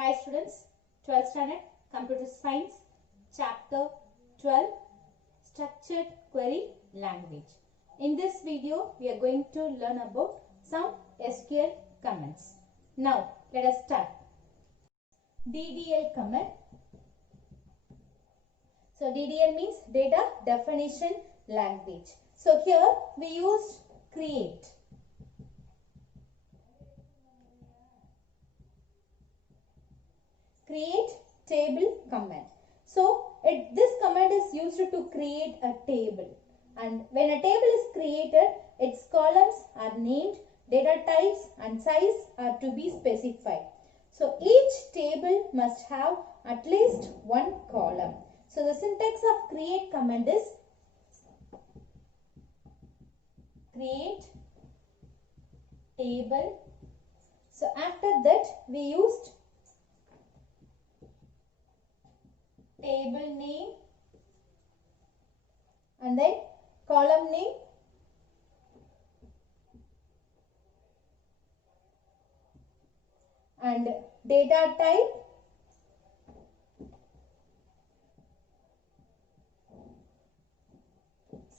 Hi students, 12th standard Computer Science Chapter 12 Structured Query Language. In this video, we are going to learn about some SQL commands. Now, let us start. DDL command. So, DDL means Data Definition Language. So, here we used create. Create table command. So, this command is used to create a table. And when a table is created, its columns are named, data types and size are to be specified. So, each table must have at least one column. So, the syntax of create command is create table. So, after that we used table name and then column name and data type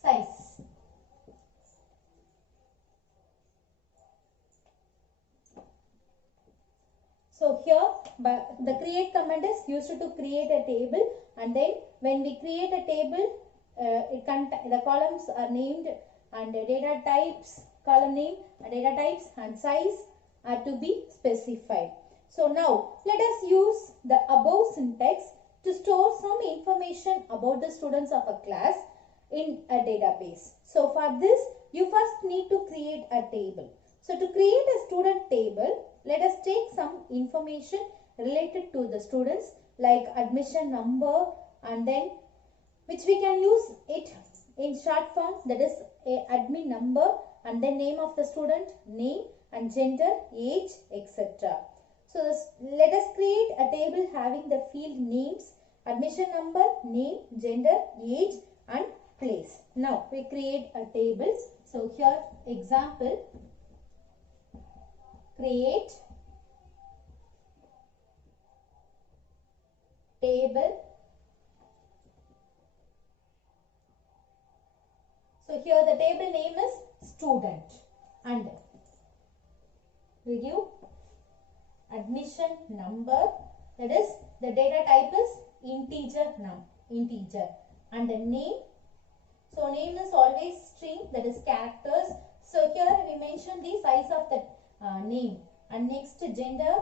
size. So here the create command is used to create a table, and then when we create a table, the columns are named and data types, column name, data types and size are to be specified. So now let us use the above syntax to store some information about the students of a class in a database. So for this, you first need to create a table. So to create a student table, let us take some information related to the students like admission number, and then which we can use it in short form, that is a admin number, and then name of the student, name and gender, age, etc. So let us create a table having the field names, admission number, name, gender, age and place. Now we create a table. So here example, create table. So here the table name is student and we give admission number, that is the data type is integer and the name. So name is always string, that is characters. So here we mention the size of the name, and next gender.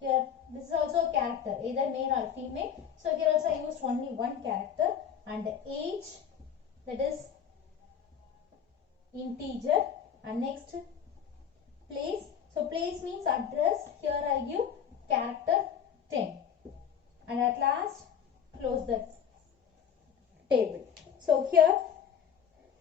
Here this is also a character, either male or female. So here also I used only one character, and the age, that is integer, and next place. So place means address. Here I give character 10, and at last close the table. So here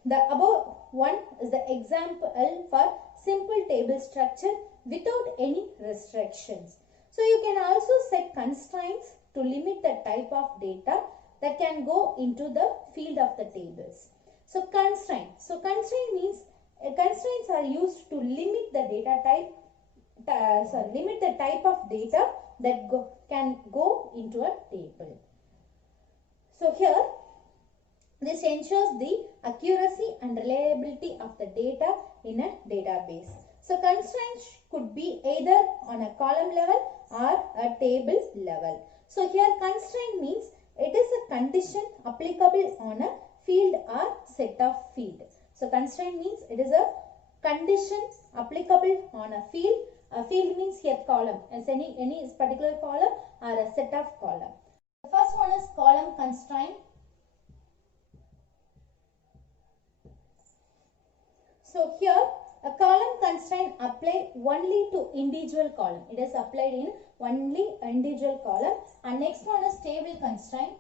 the above one is the example for simple table structure without any restrictions. So you can also set constraints to limit the type of data that can go into the field of the tables. So constraint. So constraint means constraints are used to limit the data type, limit the type of data that can go into a table. So here this ensures the accuracy and reliability of the data in a database. So constraints could be either on a column level or a table level. So here constraint means it is a condition applicable on a field or set of field. So constraint means it is a condition applicable on a field. A field means here column, as any particular column or a set of column. The first one is column constraint. So here a column constraint apply only to individual column. It is applied in only individual column. And next one is table constraint.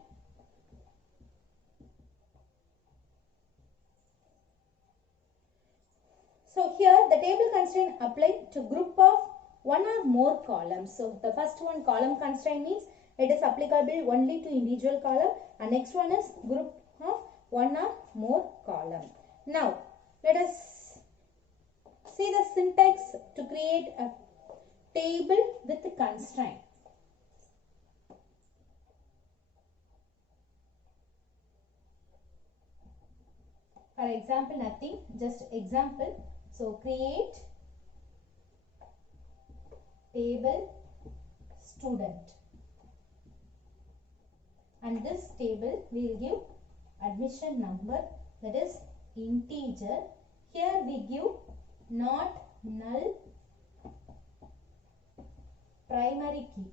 So here the table constraint applied to group of one or more columns. So the first one, column constraint, means it is applicable only to individual column, and next one is group of one or more column. Now let us see the syntax to create a table with constraint. For example, nothing, just example. So create table student, and this table will give admission number, that is integer. Here we give not null primary key,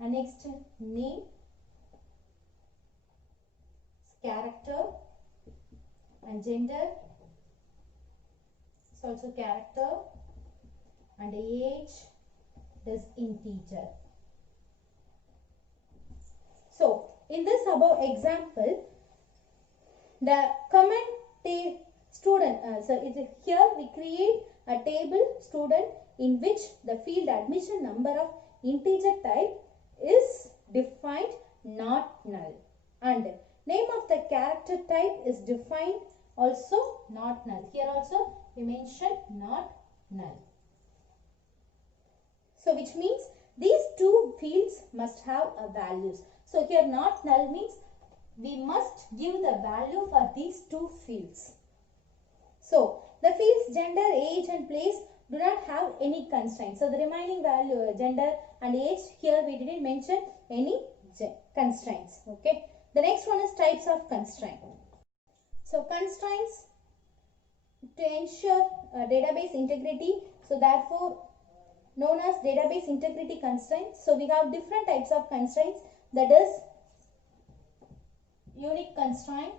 and next name, character, and gender is also character, and age is integer. So in this above example, the comment student, here we create a table student in which the field admission number of integer type is defined not null, and name of the character type is defined also not null. Here also we mention not null. So which means these two fields must have a values. So here not null means we must give the value for these two fields. So the fields gender, age and place do not have any constraints. So the remaining value gender and age, here we didn't mention any constraints. Okay. The next one is types of constraint. So constraints to ensure database integrity. So therefore known as database integrity constraints. So we have different types of constraints, that is unique constraint,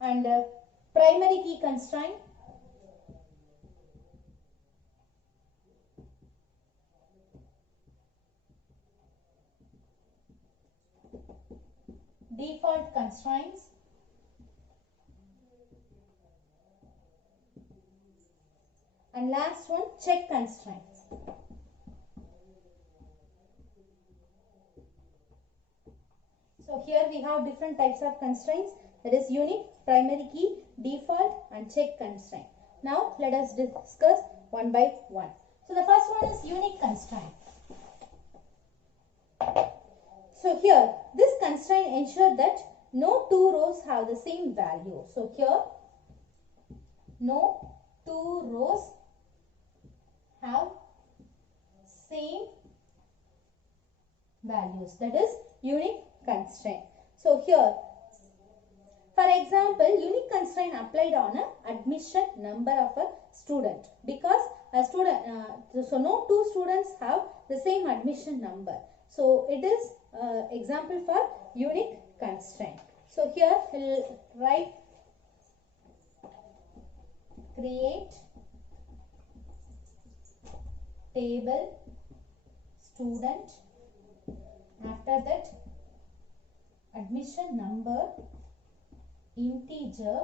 and primary key constraint, default constraints, and last one check constraints. So here we have different types of constraints, that is unique, primary key, default and check constraint. Now let us discuss one by one. So the first one is unique constraint. So here this constraint ensures that no two rows have the same value. So here no two rows have same values, that is unique constraint. So here for example, unique constraint applied on a admission number of a student, because a student so no two students have the same admission number. So it is example for unique constraint. So here we'll write create table student, after that admission number integer,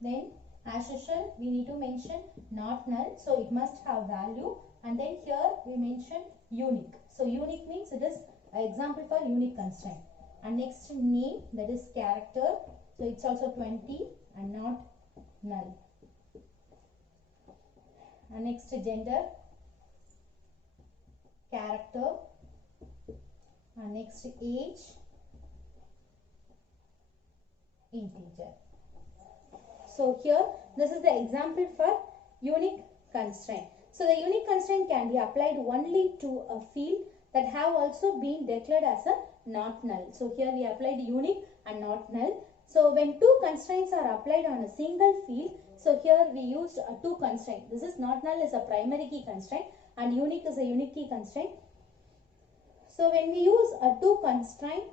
then as usual we need to mention not null, so it must have value, and then here we mention unique. So unique means it is an example for unique constraint. And next name, that is character, so it's also 20 and not null. And next gender, character, and next age, integer. So here this is the example for unique constraint. So the unique constraint can be applied only to a field that have also been declared as a not null. So here we applied unique and not null. So when two constraints are applied on a single field, so here we used two constraints. This is not null is a primary key constraint and unique is a unique key constraint. So when we use a two constraint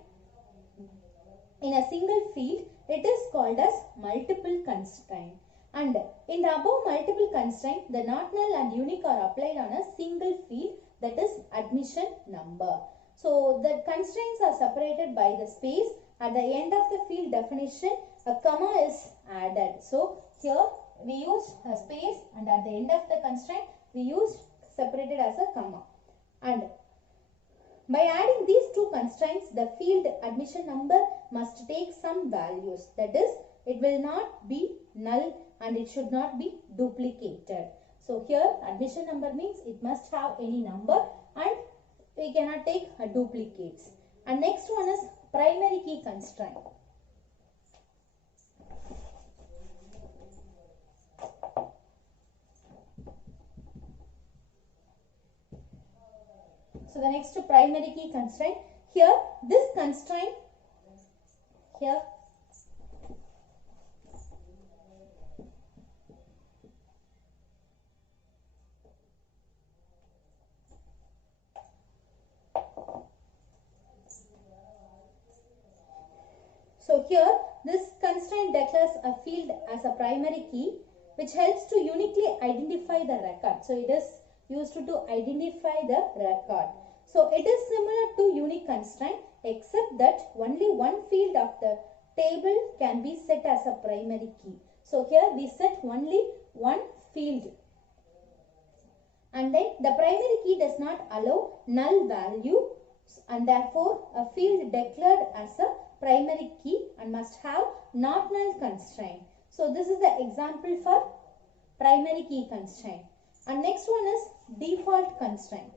in a single field, it is called as multiple constraint. And in the above multiple constraint, the not null and unique are applied on a single field, that is admission number. So the constraints are separated by the space. At the end of the field definition, a comma is added. So here we use a space, and at the end of the constraint we use separated as a comma. And by adding these two constraints, the field admission number must take some values. That is, It will not be null and it should not be duplicated. So here admission number means it must have any number and we cannot take duplicates. And next one is primary key constraint. So the next primary key constraint, here this constraint here so here this constraint declares a field as a primary key which helps to uniquely identify the record. So it is used to identify the record. So it is similar to unique constraint except that only one field of the table can be set as a primary key. So here we set only one field. And then the primary key does not allow null value and therefore a field declared as a primary key and must have not null constraint. So this is the example for primary key constraint. And next one is default constraint.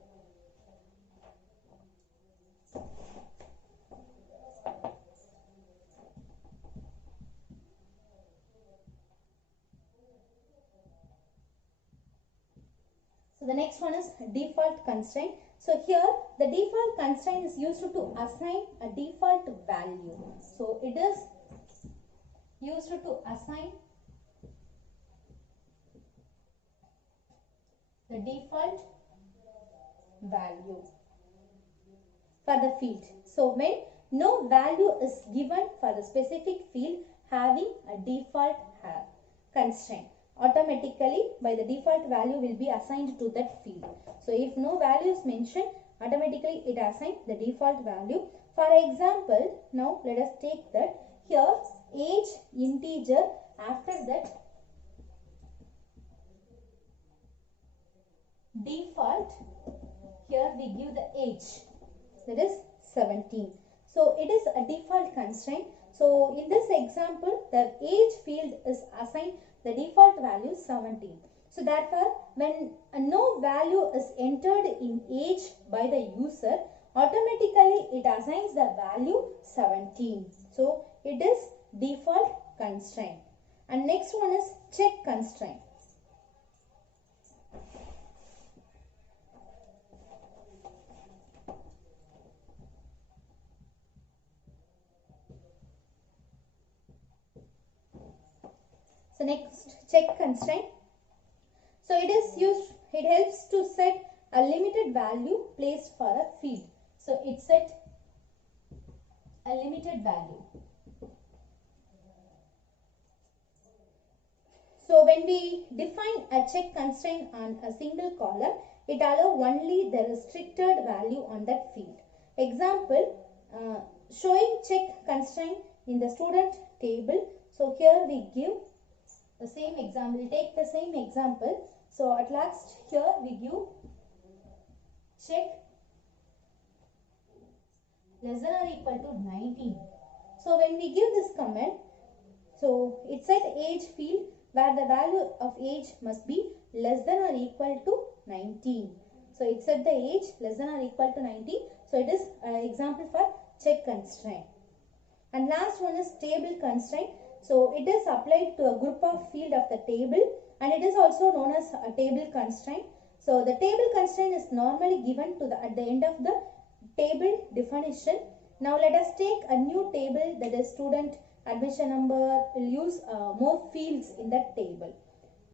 So the next one is default constraint. So here the default constraint is used to assign a default value. So it is used to assign the default value for the field. So when no value is given for the specific field having a default constraint, automatically by the default value will be assigned to that field. So if no value is mentioned, automatically it assigns the default value. For example, now let us take that here age integer, after that default, here we give the age, that is 17. So it is a default constraint. So in this example the age field is assigned the default value 17. So therefore when no value is entered in age by the user, automatically it assigns the value 17. So it is default constraint. And next one is check constraint. So next, check constraint. So it is used, it helps to set a limited value placed for a field. So it set a limited value. So when we define a check constraint on a single column, it allows only the restricted value on that field. Example, showing check constraint in the student table. So here we give the same example, we take the same example. So at last here we give check less than or equal to 19. So when we give this comment, so it set age field where the value of age must be less than or equal to 19. So it set the age less than or equal to 19. So it is an example for check constraint. And last one is table constraint. So it is applied to a group of field of the table and it is also known as a table constraint. So the table constraint is normally given to at the end of the table definition. Now let us take a new table, that is student admission number. We'll use more fields in that table.